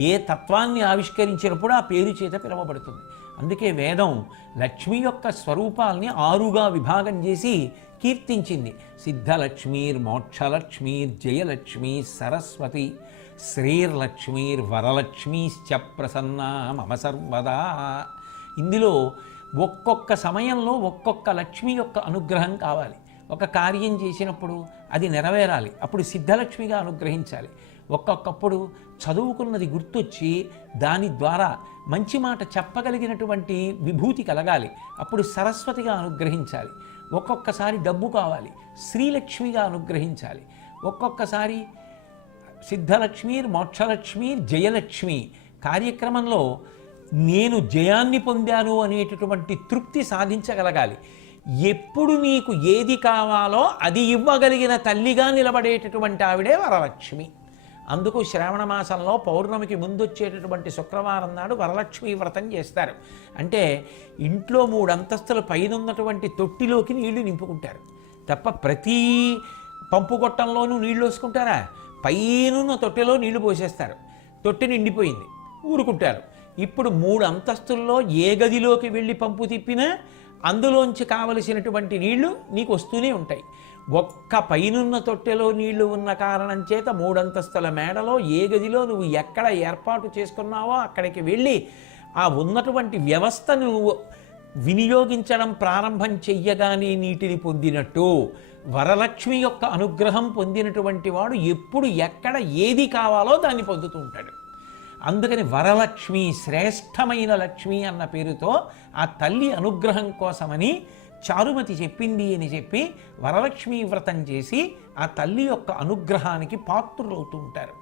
ఏ తత్వాన్ని ఆవిష్కరించినప్పుడు ఆ పేరు చేత పిలువబడుతుంది. అందుకే వేదం లక్ష్మి యొక్క స్వరూపాల్ని ఆరుగా విభాగం చేసి కీర్తించింది. సిద్ధలక్ష్మీర్ మోక్షలక్ష్మీర్ జయలక్ష్మి సరస్వతి శ్రీర్లక్ష్మీర్ వరలక్ష్మీశ్చ ప్రసన్న మమ సర్వదా. ఇందులో ఒక్కొక్క సమయంలో ఒక్కొక్క లక్ష్మి యొక్క అనుగ్రహం కావాలి. ఒక కార్యం చేసినప్పుడు అది నెరవేరాలి. అప్పుడు సిద్ధలక్ష్మిగా అనుగ్రహించాలి. ఒక్కొక్కప్పుడు చదువుకున్నది గుర్తొచ్చి దాని ద్వారా మంచి మాట చెప్పగలిగినటువంటి విభూతి కలగాలి. అప్పుడు సరస్వతిగా అనుగ్రహించాలి. ఒక్కొక్కసారి డబ్బు కావాలి. శ్రీలక్ష్మిగా అనుగ్రహించాలి. ఒక్కొక్కసారి సిద్ధలక్ష్మి మోక్షలక్ష్మి జయలక్ష్మి కార్యక్రమంలో నేను జయాన్ని పొందాను అనేటటువంటి తృప్తి సాధించగలగాలి. ఎప్పుడు నీకు ఏది కావాలో అది ఇవ్వగలిగిన తల్లిగా నిలబడేటటువంటి ఆవిడే వరలక్ష్మి. అందుకు శ్రావణ మాసంలో పౌర్ణమికి ముందు వచ్చేటటువంటి శుక్రవారం నాడు వరలక్ష్మి వ్రతం చేస్తారు. అంటే ఇంట్లో మూడు అంతస్తుల పైన ఉన్నటువంటి తొట్టిలోకి నీళ్ళు నింపుకుంటారు. తప్ప ప్రతి పంపు గొట్టంలోనూ నీళ్ళు వేసుకుంటారా? పైనున్న తొట్టెలో నీళ్ళు పోసేస్తారు. తొట్టె నిండిపోయింది. ఊరుకుంటారు. ఇప్పుడు మూడు అంతస్తుల్లో ఏ గదిలోకి వెళ్ళి పంపు తిప్పినా అందులోంచి కావలసినటువంటి నీళ్ళు నీకు వస్తూనే ఉంటాయి. ఒక్క పైనున్న తొట్టెలో నీళ్ళు ఉన్న కారణం చేత మూడంతస్తుల మేడలో ఏ గదిలో నువ్వు ఎక్కడ ఏర్పాటు చేసుకున్నావో అక్కడికి వెళ్ళి ఆ ఉన్నటువంటి వ్యవస్థను నువ్వు వినియోగించడం ప్రారంభం చెయ్యగానే నీటిని పొందినట్టు. వరలక్ష్మి యొక్క అనుగ్రహం పొందినటువంటి వాడు ఎప్పుడు ఎక్కడ ఏది కావాలో దాన్ని పొందుతూ ఉంటాడు. అందుకని వరలక్ష్మి శ్రేష్టమైన లక్ష్మి అన్న పేరుతో ఆ తల్లి అనుగ్రహం కోసమని చారుమతి చెప్పింది అని చెప్పి వరలక్ష్మి వ్రతం చేసి ఆ తల్లి యొక్క అనుగ్రహానికి పాత్రులవుతూ ఉంటారు.